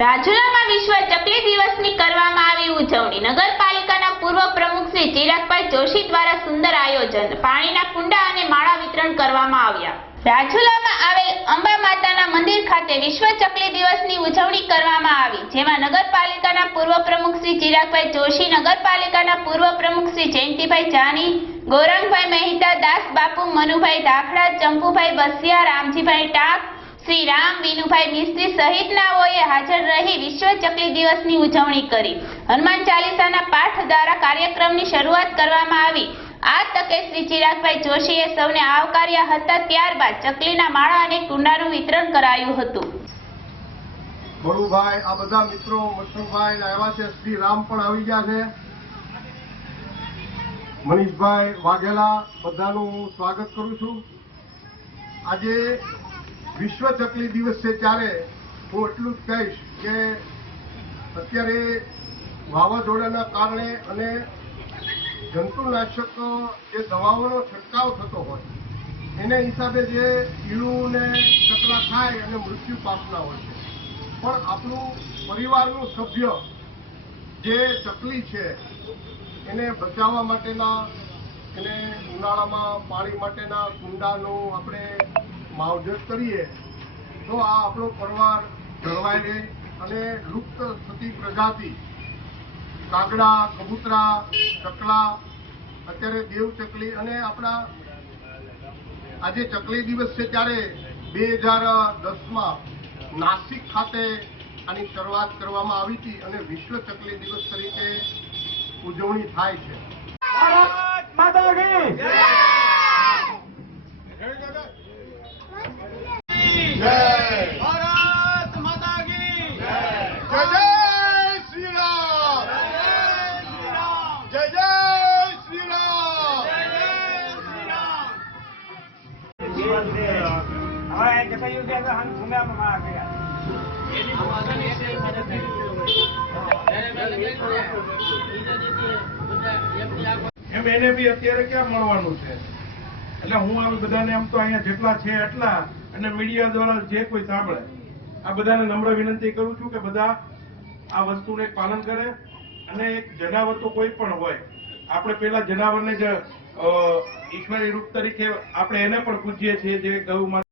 રાજુલામાં વિશ્વ ચકલી દિવસની કરવામાં આવી ઉજવણી। નગરપાલિકાના પૂર્વ પ્રમુખ શ્રી ચિરાગભાઈ જોશી દ્વારા સુંદર આયોજન, પાણીના કુંડા અને માળા વિતરણ કરવામાં આવ્યા। રાજુલામાં આવેલ અંબા માતાના મંદિર ખાતે વિશ્વ ચકલી દિવસની ઉજવણી કરવામાં આવી, જેમાં નગરપાલિકાના પૂર્વ પ્રમુખ શ્રી ચિરાગભાઈ જોશી, નગરપાલિકાના પૂર્વ પ્રમુખ શ્રી જયંતિભાઈ જાની, ગૌરાંગભાઈ મહેતા, દાસ બાપુ, મનુભાઈ ધાખડા, ચંપુભાઈ બસિયા, રામજીભાઈ ટાંક, શ્રી રામ, વિનુભાઈ મિસ્ત્રી સહિતનાઓએ હાજર રહી વિશ્વ ચકલી દિવસની ઉજવણી કરી। હનુમાન ચાલીસાના પાઠ દ્વારા કાર્યક્રમની શરૂઆત કરવામાં આવી। આ તકે શ્રી ચિરાગભાઈ જોશીએ સૌને આવકાર્યા હતા। ત્યારબાદ ચકલીના માળા અને કુંડાનું વિતરણ કરાયું હતું। બળુભાઈ, આ બધા મિત્રો મસુભાઈ આવ્યા છે, શ્રી રામ પણ આવી ગયા છે, મનીષભાઈ વાઘેલા, બધાનું સ્વાગત કરું છું। આજે વિશ્વ ચકલી દિવસ છે ત્યારે હું એટલું જ કહીશ કે અત્યારે વાવાઝોડાના કારણે અને જંતુનાશક જે દવાઓનો છંટકાવ થતો હોય એને હિસાબે જે ઈળું ને ચકલા ખાય અને મૃત્યુ પામતા હોય છે, પણ આપણું પરિવારનું સભ્ય જે ચકલી છે એને બચાવવા માટેના, એને ઉનાળામાં પાણી માટેના કુંડાનું આપણે માવજત કરીએ તો આ આપણો પરિવાર જળવાઈ રહે અને લુપ્ત થતી પ્રજાતિ કાગડા, કબૂતરા, ચકલા, અત્યારે દેવ ચકલી અને આપણા આજે ચકલી દિવસ છે ત્યારે 2010માં નાસિક ખાતે આની શરૂઆત કરવામાં આવી હતી અને વિશ્વ ચકલી દિવસ તરીકે ઉજવણી થાય છે। ભારત માતા કી જય! भारत माता की जय! जय श्री राम! जय जय श्री राम! એમ એને બી અત્યારે ક્યાં મળવાનું છે, એટલે હું આ બધાને એમ તો અહીંયા જેટલા છે એટલા અને મીડિયા દ્વારા જે કોઈ સાંભળે આ બધાને નમ્ર વિનંતી કરું છું કે બધા આ વસ્તુને પાલન કરે। અને એક જનાવર તો કોઈ પણ હોય, આપણે પેલા જનાવરને જ ઈશ્વરી રૂપ તરીકે આપણે એને પણ પૂજીએ છીએ, જે ગૌ માતા